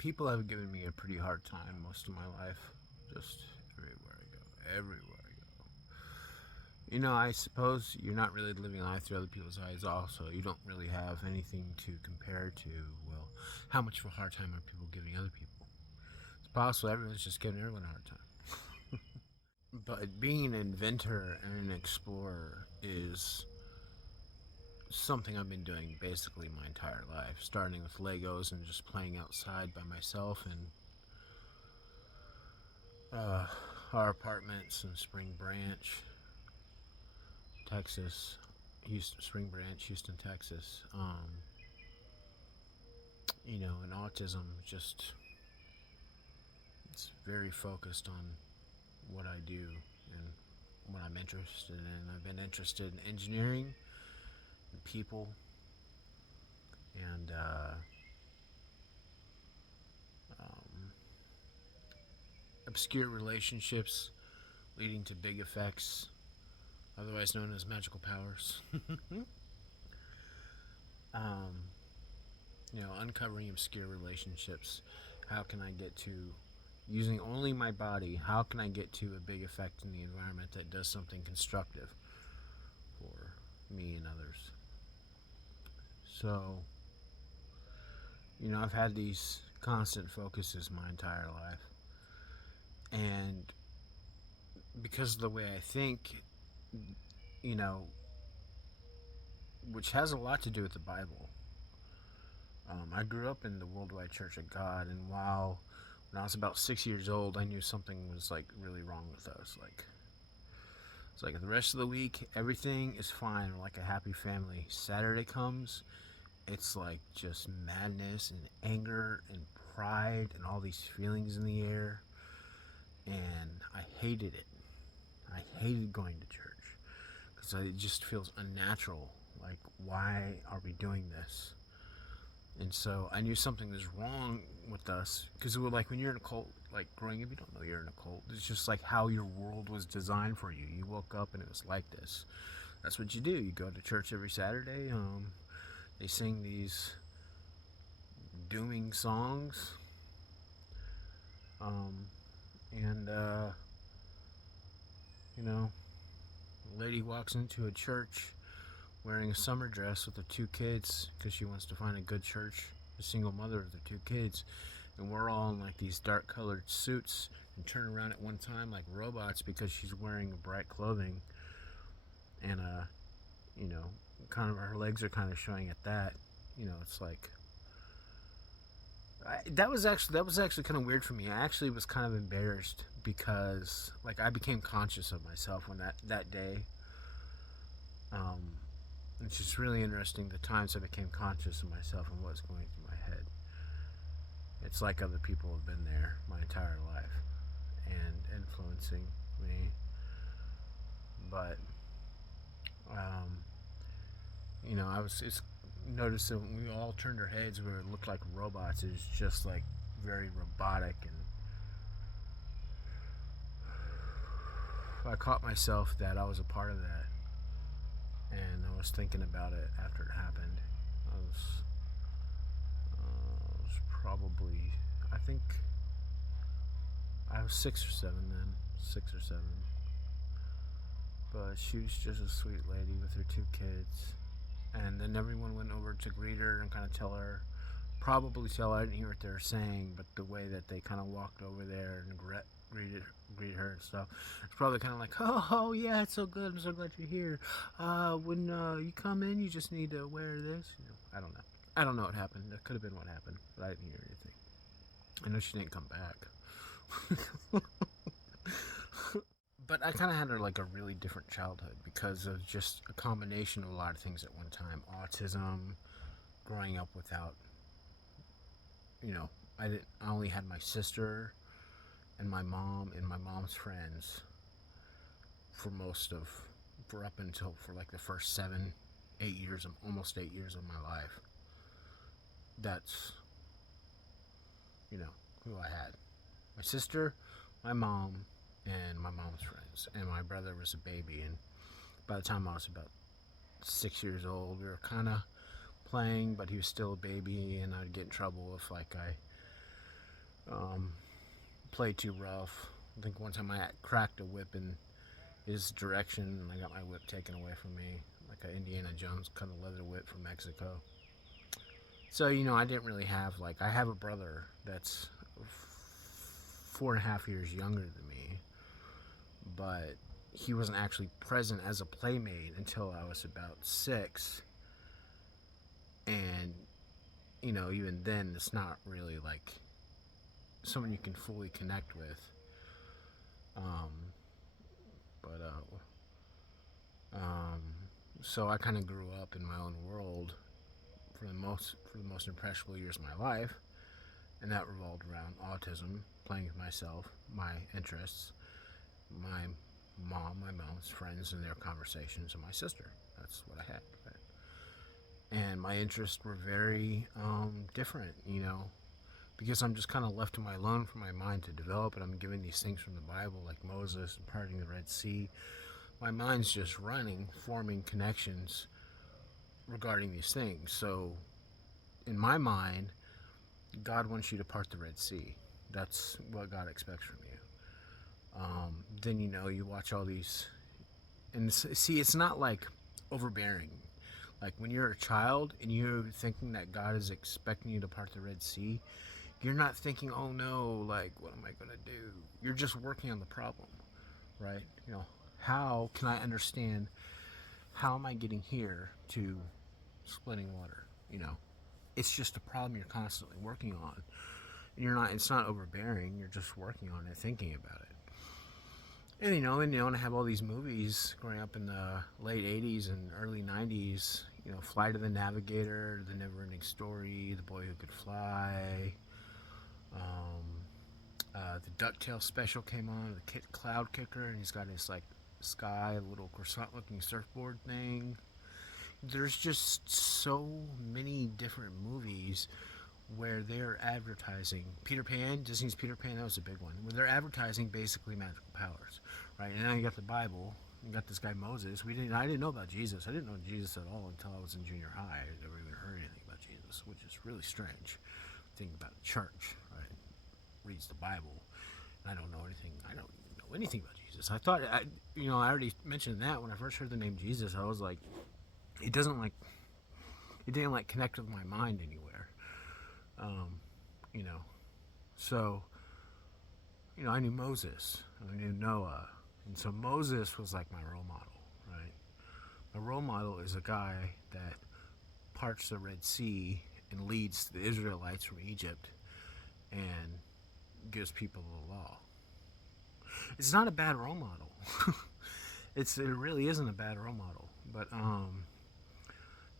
People have given me a pretty hard time most of my life. Just everywhere I go. Everywhere I go. I suppose you're not really living life through other people's eyes, also. You don't really have anything to compare to, well, how much of a hard time are people giving other people? It's possible everyone's just giving everyone a hard time. But being an inventor and an explorer is something I've been doing basically my entire life, starting with Legos and just playing outside by myself and uh, our apartments in Spring Branch, Texas. Spring Branch, Houston, Texas. And autism just it's very focused on what I do and what I'm interested in. I've been interested in engineering, and people, and um, obscure relationships leading to big effects, otherwise known as magical powers. um, Uncovering obscure relationships. How can I get to using only my body? How can I get to a big effect in the environment that does something constructive for me and others? So, I've had these constant focuses my entire life, and because of the way I think, you know, which has a lot to do with the Bible. I grew up in the Worldwide Church of God, and when I was about 6 years old, I knew something was like really wrong with us. Like, it's like the rest of the week, everything is fine. We're like a happy family. Saturday comes, it's like just madness and anger and pride and all these feelings in the air, and I hated it. I hated going to church because it just feels unnatural. Like, why are we doing this? And so I knew something was wrong with us because it was like when you're in a cult, like growing up, you don't know you're in a cult. It's just like how your world was designed for you. You woke up and it was like this. That's what you do. You go to church every Saturday. They sing these dooming songs. Um, and, you know, a lady walks into a church wearing a summer dress with her two kids because she wants to find a good church, a single mother with her two kids. And we're all in like these dark colored suits and turn around at one time like robots because she's wearing bright clothing. And, you know, kind of her legs are kind of showing at that. It's like that was actually kind of weird for me. I actually was kind of embarrassed because like I became conscious of myself when that day. Um, it's just really interesting the times I became conscious of myself and what's going through my head. It's like other people have been there my entire life and influencing me. But um, I was it's noticed that when we all turned our heads where it looked like robots. It was just like very robotic, and I caught myself that I was a part of that, and I was thinking about it after it happened. I was probably, I think I was 6 or 7 then, 6 or 7. But she was just a sweet lady with her two kids, and then everyone went over to greet her and kind of tell her, probably tell her, I didn't hear what they were saying, but the way that they kind of walked over there and greet her and stuff, it's probably kind of like, oh yeah, it's so good, I'm so glad you're here. When you come in, you just need to wear this. I don't know. I don't know what happened. That could have been what happened, but I didn't hear anything. I know she didn't come back. But I kind of had like a really different childhood because of just a combination of a lot of things at one time. Autism, growing up without, you know, I only had my sister and my mom and my mom's friends for most of, for up until for like the first 7, 8 years, almost 8 years of my life. That's, who I had. My sister, my mom, and my mom's friends. And my brother was a baby. And by the time I was about 6 years old, we were kind of playing, but he was still a baby, and I'd get in trouble if like I um, play too rough. I think one time I cracked a whip in his direction, and I got my whip taken away from me, like an Indiana Jones kind of leather whip from Mexico. So I didn't really have I have a brother that's 4.5 years younger than me, but he wasn't actually present as a playmate until I was about 6, and even then, it's not really like someone you can fully connect with. Um, but so I kind of grew up in my own world for the most impressionable years of my life, and that revolved around autism, playing with myself, my interests, my my mom's friends and their conversations, and my sister. That's what I had. And my interests were very different, because I'm just kind of left to my alone for my mind to develop, and I'm given these things from the Bible, like Moses and parting the Red Sea. My mind's just running, forming connections regarding these things. So, in my mind, God wants you to part the Red Sea. That's what God expects from you. Then you watch all these, and see, it's not like overbearing. Like when you're a child and you're thinking that God is expecting you to part the Red Sea, you're not thinking, oh no, like what am I gonna do? You're just working on the problem, right? How can I understand? How am I getting here to splitting water? It's just a problem you're constantly working on. And you're not. It's not overbearing. You're just working on it, thinking about it. And I have all these movies growing up in the late '80s and early '90s. Flight of the Navigator, The Never-Ending Story, The Boy Who Could Fly. The DuckTales special came on, the Cloud Kicker, and he's got his sky little croissant-looking surfboard thing. There's just so many different movies where they're advertising Peter Pan, Disney's Peter Pan, that was a big one, where they're advertising basically magical powers, right? And now you got the Bible, you got this guy Moses. I didn't know about Jesus. I didn't know Jesus at all until I was in junior high. I never even heard anything about Jesus, which is really strange. Think about the church, right? Reads the Bible, and I don't know anything. I don't know anything about Jesus. I thought, I already mentioned that when I first heard the name Jesus. I was like, it didn't connect with my mind anywhere. You know, so, I knew Moses, I knew Noah, and so Moses was like my role model, right? My role model is a guy that parts the Red Sea and leads the Israelites from Egypt and gives people the law. It's not a bad role model. It really isn't a bad role model, but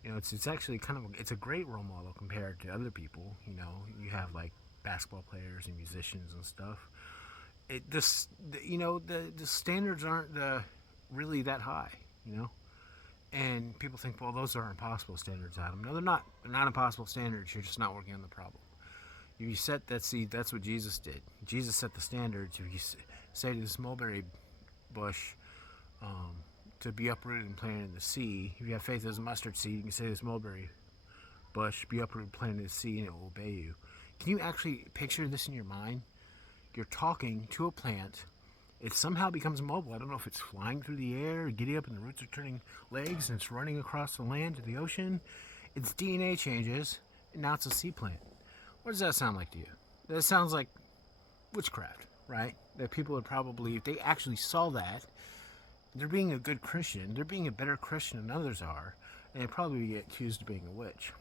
it's actually it's a great role model compared to other people. You have basketball players and musicians and stuff. The standards aren't really that high. And people think, well, those are impossible standards, Adam. No, they're not. They're not impossible standards. You're just not working on the problem. If you set that seed, that's what Jesus did. Jesus set the standards. If you say to this mulberry bush to be uprooted and planted in the sea, if you have faith as a mustard seed, you can say to this mulberry bush, be uprooted and planted in the sea, and it will obey you. Can you actually picture this in your mind? You're talking to a plant. It somehow becomes mobile. I don't know if it's flying through the air, giddy up, and the roots are turning legs, and it's running across the land to the ocean. Its DNA changes, and now it's a sea plant. What does that sound like to you? That sounds like witchcraft, right? That people would probably, if they actually saw that, they're being a good Christian. They're being a better Christian than others are, and they'd probably get accused of being a witch.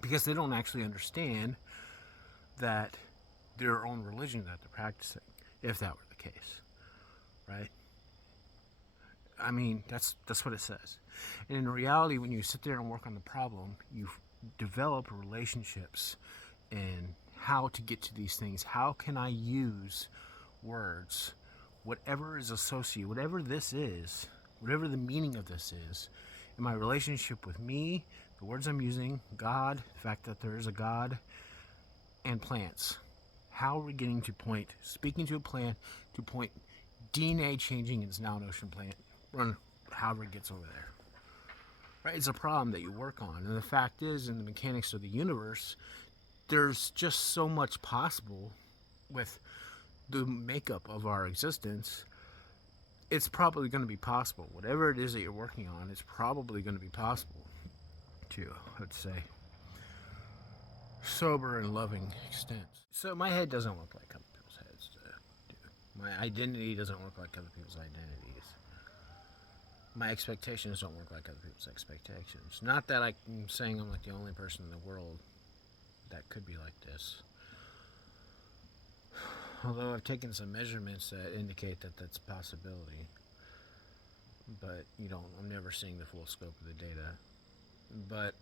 Because they don't actually understand that their own religion that they're practicing, if that were the case, right? I mean, that's what it says. And in reality, when you sit there and work on the problem, you develop relationships and how to get to these things. How can I use words, whatever is associated, whatever this is, whatever the meaning of this is, in my relationship with me, the words I'm using, God, the fact that there is a God, and plants. How are we getting to speaking to a plant, to point DNA changing its now an ocean plant, run however it gets over there. Right? It's a problem that you work on. And the fact is, in the mechanics of the universe, there's just so much possible with the makeup of our existence, it's probably going to be possible. Whatever it is that you're working on, it's probably going to be possible to, let's say, sober and loving extent. So my head doesn't look like other people's heads do. My identity doesn't look like other people's identities. My expectations don't look like other people's expectations. Not that I'm saying I'm like the only person in the world that could be like this. Although I've taken some measurements that indicate that that's a possibility. But I'm never seeing the full scope of the data. But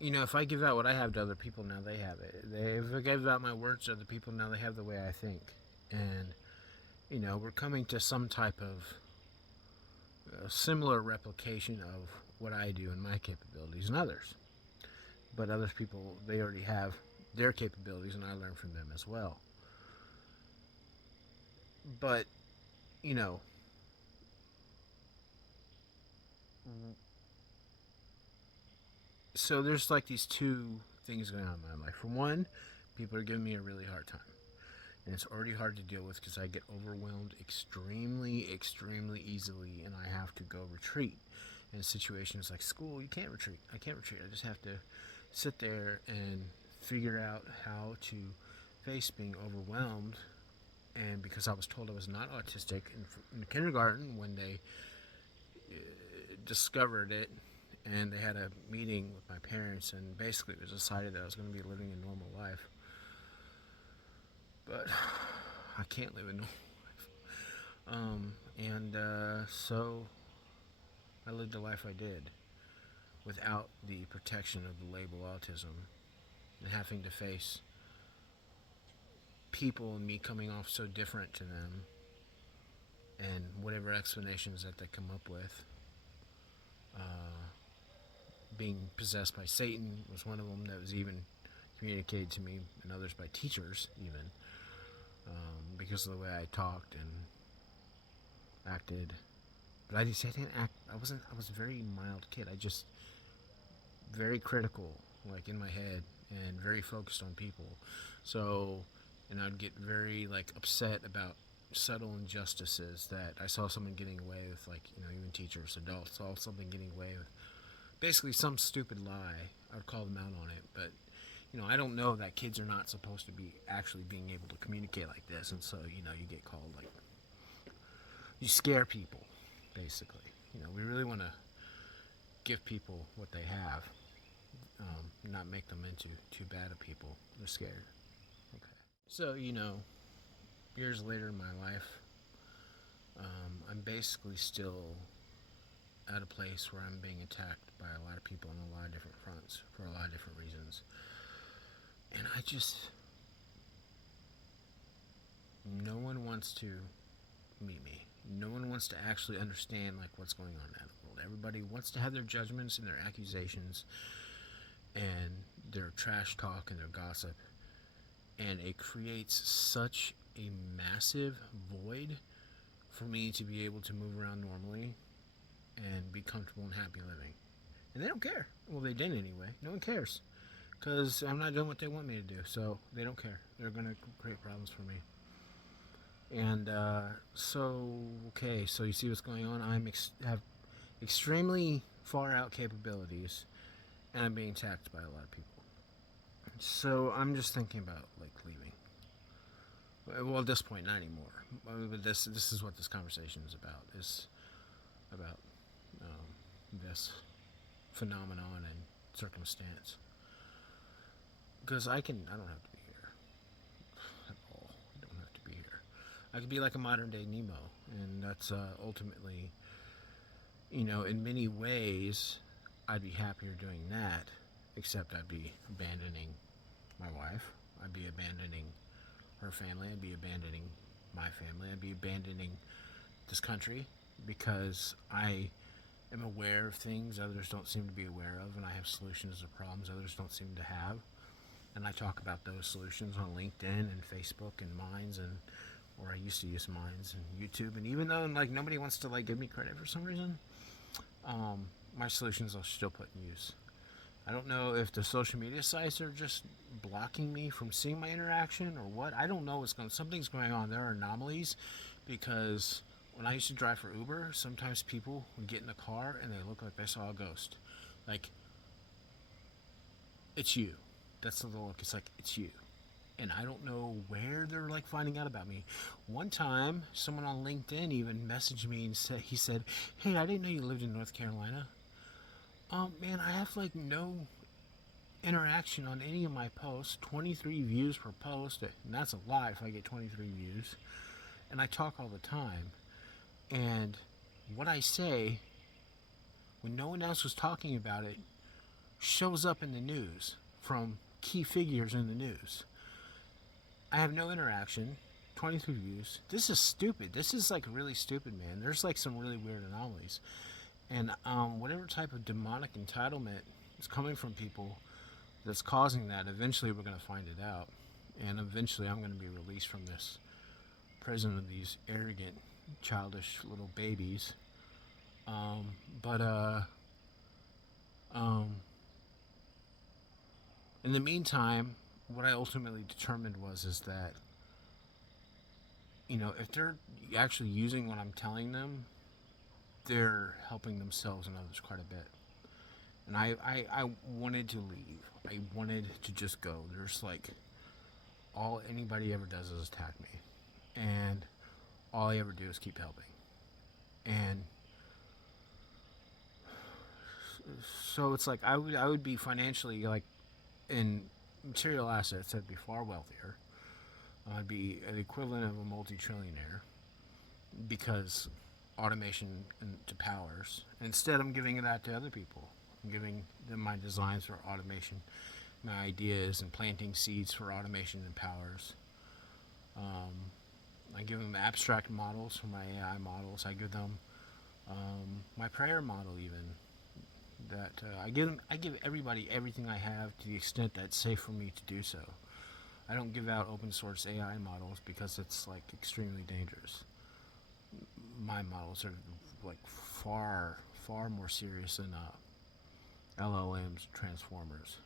if I give out what I have to other people, now they have it. If I give out my words to other people, now they have the way I think. And we're coming to some type of similar replication of what I do and my capabilities and others. But other people, they already have their capabilities, and I learn from them as well. But, so there's like these two things going on in my life. For one, people are giving me a really hard time. And it's already hard to deal with because I get overwhelmed extremely easily, and I have to go retreat. In situations like school, you can't retreat. I can't retreat. I just have to sit there and figure out how to face being overwhelmed. And because I was told I was not autistic in kindergarten, when they discovered it, and they had a meeting with my parents, and basically it was decided that I was going to be living a normal life. But I can't live a normal life. So I lived the life I did without the protection of the label autism, and having to face people and me coming off so different to them, and whatever explanations that they come up with. Being possessed by Satan was one of them that was even communicated to me, and others by teachers even, because of the way I talked and acted. But I didn't act. I was a very mild kid. I just very critical, like in my head, and very focused on people. So, and I'd get very upset about subtle injustices that I saw someone getting away with, even teachers, adults, saw something getting away with. Basically, some stupid lie. I would call them out on it, but I don't know that kids are not supposed to be actually being able to communicate like this, and so you get called you scare people, basically. We really want to give people what they have, not make them into too bad of people. They're scared. Okay. So years later in my life, I'm basically still at a place where I'm being attacked by a lot of people on a lot of different fronts for a lot of different reasons. And no one wants to meet me. No one wants to actually understand what's going on in the world. Everybody wants to have their judgments and their accusations and their trash talk and their gossip. And it creates such a massive void for me to be able to move around normally and be comfortable and happy living. And they don't care. Well, they didn't anyway. No one cares. Because I'm not doing what they want me to do. So they don't care. They're going to create problems for me. And so you see what's going on? I have extremely far out capabilities, and I'm being attacked by a lot of people. So I'm just thinking about leaving. Well, at this point, not anymore. But this is what this conversation is about. It's about this phenomenon and circumstance. Because I don't have to be here at all. I don't have to be here. I could be like a modern day Nemo, and that's ultimately, in many ways, I'd be happier doing that, except I'd be abandoning my wife. I'd be abandoning her family. I'd be abandoning my family. I'd be abandoning this country because I am aware of things others don't seem to be aware of, and I have solutions to problems others don't seem to have. And I talk about those solutions on LinkedIn and Facebook and Minds, or I used to use Minds and YouTube. And even though nobody wants to give me credit for some reason, my solutions I'll still put in use. I don't know if the social media sites are just blocking me from seeing my interaction or what. I don't know something's going on. There are anomalies because when I used to drive for Uber, sometimes people would get in the car and they look like they saw a ghost. Like, it's you. That's the look. It's like, it's you. And I don't know where they're like finding out about me. One time, someone on LinkedIn even messaged me and said, "Hey, I didn't know you lived in North Carolina." Man, I have like no interaction on any of my posts. 23 views per post, and that's a lot if I get 23 views. And I talk all the time. And what I say, when no one else was talking about it, shows up in the news from key figures in the news. I have no interaction. 23 views. This is stupid. This is like really stupid, man. There's like some really weird anomalies. And whatever type of demonic entitlement is coming from people that's causing that, eventually we're going to find it out. And eventually I'm going to be released from this prison of these arrogant, childish little babies. But in the meantime, what I ultimately determined is that, if they're actually using what I'm telling them, they're helping themselves and others quite a bit. And I wanted to leave. I wanted to just go. There's like, all anybody ever does is attack me. And all I ever do is keep helping. And so it's like, I would be financially, like, in material assets, I'd be far wealthier. I'd be the equivalent of a multi-trillionaire because automation to powers. Instead, I'm giving that to other people. I'm giving them my designs for automation, my ideas, and planting seeds for automation and powers. I give them abstract models for my AI models. I give them my prayer model, even. That I give everybody everything I have to the extent that's safe for me to do so. I don't give out open source AI models because it's like extremely dangerous. My models are like far more serious than LLMs, transformers.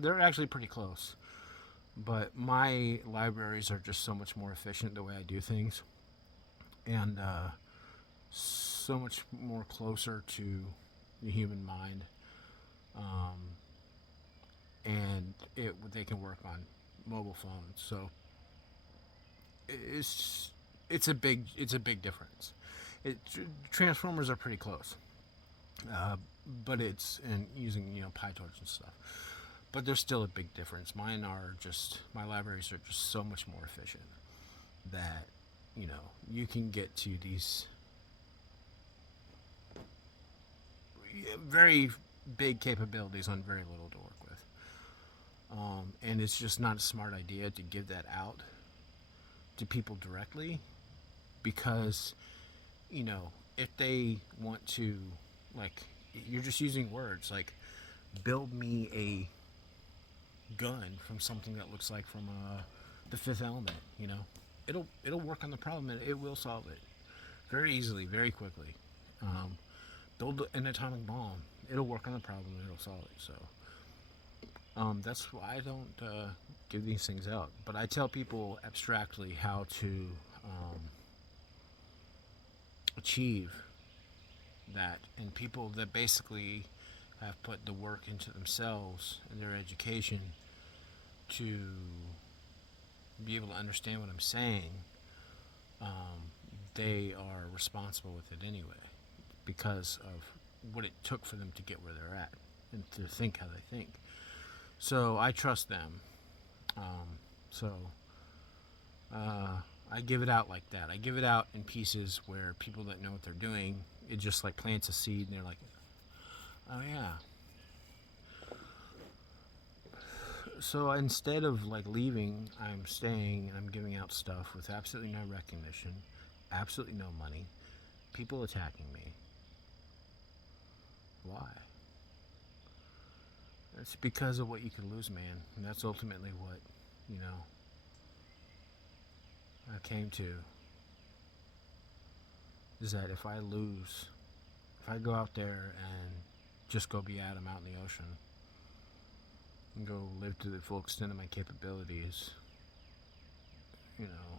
They're actually pretty close, but my libraries are just so much more efficient the way I do things, and so much more closer to the human mind, and they can work on mobile phones. So it's a big difference. Transformers are pretty close, but it's and using PyTorch and stuff. But there's still a big difference. My libraries are just so much more efficient that you can get to these very big capabilities on very little to work with. And it's just not a smart idea to give that out to people directly because, if they want to, like, you're just using words like, build me a gun from something that looks like from the Fifth Element, it'll work on the problem and it will solve it very easily, very quickly. Build an atomic bomb. It'll work on the problem and it'll solve it. So that's why I don't give these things out. But I tell people abstractly how to achieve that. And people that basically have put the work into themselves and their education to be able to understand what I'm saying, they are responsible with it anyway because of what it took for them to get where they're at and to think how they think. So I trust them. I give it out like that. I give it out in pieces where people that know what they're doing, it just like plants a seed and they're like, oh yeah. So instead of like leaving, I'm staying and I'm giving out stuff with absolutely no recognition, absolutely no money, people attacking me. Why? It's because of what you could lose, man. And that's ultimately what, I came to. Is that if I go out there and just go be Adam out in the ocean, and go live to the full extent of my capabilities. You know,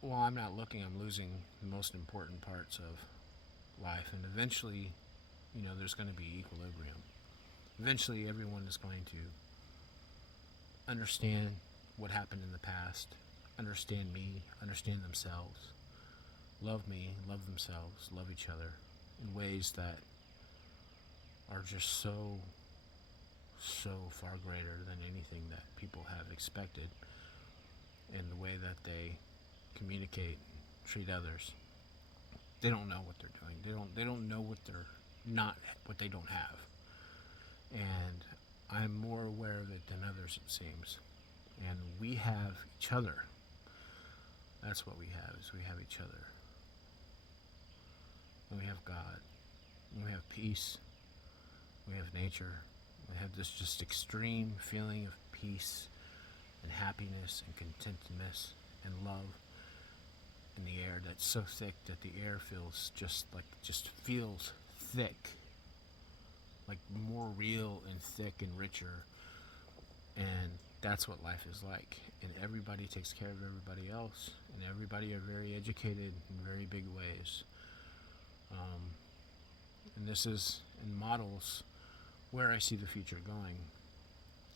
while I'm not looking, I'm losing the most important parts of life, and eventually, there's going to be equilibrium. Eventually, everyone is going to understand what happened in the past, understand me, understand themselves, love me, love themselves, love each other in ways that are just so far greater than anything that people have expected, in the way that they communicate, treat others. They don't know what they're doing. They don't know what they don't have. And I'm more aware of it than others, it seems. And we have each other. That's what we have, is we have each other. And we have God. And we have peace. We have nature. We have this just extreme feeling of peace and happiness and contentedness and love in the air that's so thick that the air feels just feels thick, like more real and thick and richer. And that's what life is like. And everybody takes care of everybody else, and everybody are very educated in very big ways. And this is in models where I see the future going.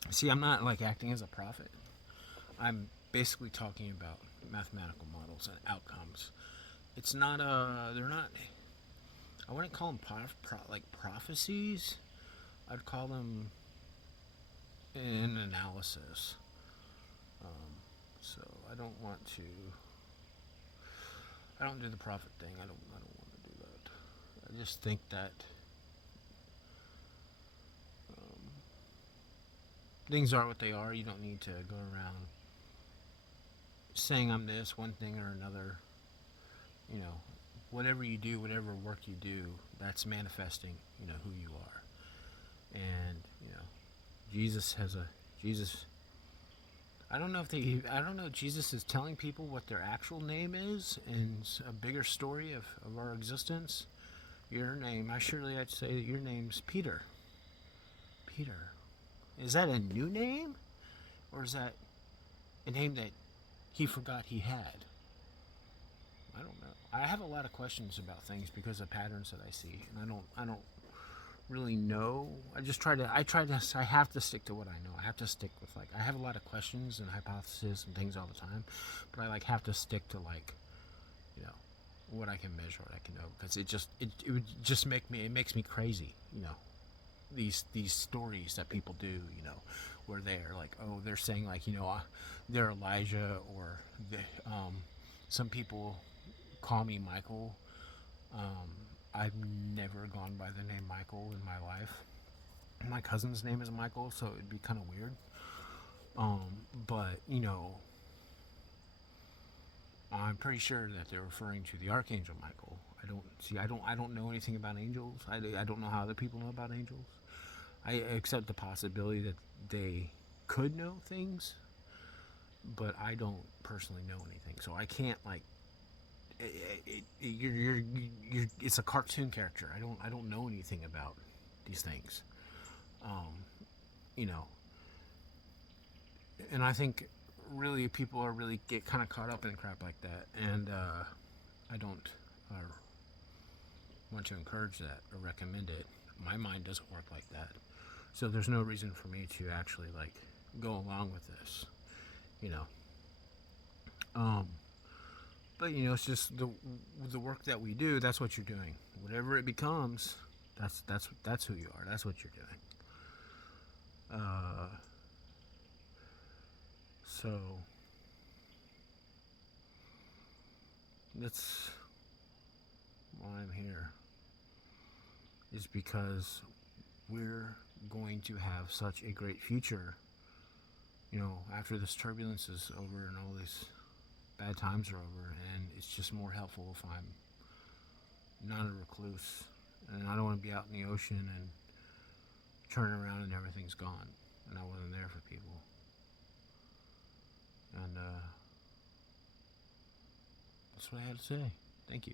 See, I'm not like acting as a prophet. I'm basically talking about mathematical models and outcomes. It's not they're not, I wouldn't call them like prophecies. I'd call them an analysis. So I don't want to. I don't do the prophet thing. I don't want to do that. I just think that things are what they are. You don't need to go around saying I'm this one thing or another. You know, whatever you do, whatever work you do, that's manifesting, who you are. And, Jesus, I don't know if Jesus is telling people what their actual name is in a bigger story of our existence. Your name, I'd say that your name's Peter. Peter. Is that a new name? Or is that a name that he forgot he had? I don't know. I have a lot of questions about things because of patterns that I see, and I don't really know. I have to stick to what I know. I have to stick with, I have a lot of questions and hypotheses and things all the time, but I have to stick to what I can measure, what I can know, because it would just it makes me crazy, these stories that people do, where they're they're saying they're Elijah, or some people call me Michael. I've never gone by the name Michael in my life. My cousin's name is Michael, so it'd be kind of weird. But I'm pretty sure that they're referring to the Archangel Michael. I don't know anything about angels. I don't know how other people know about angels. I accept the possibility that they could know things, but I don't personally know anything. So I can't it's a cartoon character. I don't know anything about these things. You know, and I think really people are really get kind of caught up in crap like that, and I don't want to encourage that or recommend it. My mind doesn't work like that, so there's no reason for me to actually go along with this, you know. But it's just the work that we do. That's what you're doing. Whatever it becomes, that's who you are. That's what you're doing. So that's why I'm here. Is because we're going to have such a great future. After this turbulence is over and all these bad times are over, and it's just more helpful if I'm not a recluse, and I don't want to be out in the ocean and turn around and everything's gone and I wasn't there for people. And that's what I had to say. Thank you.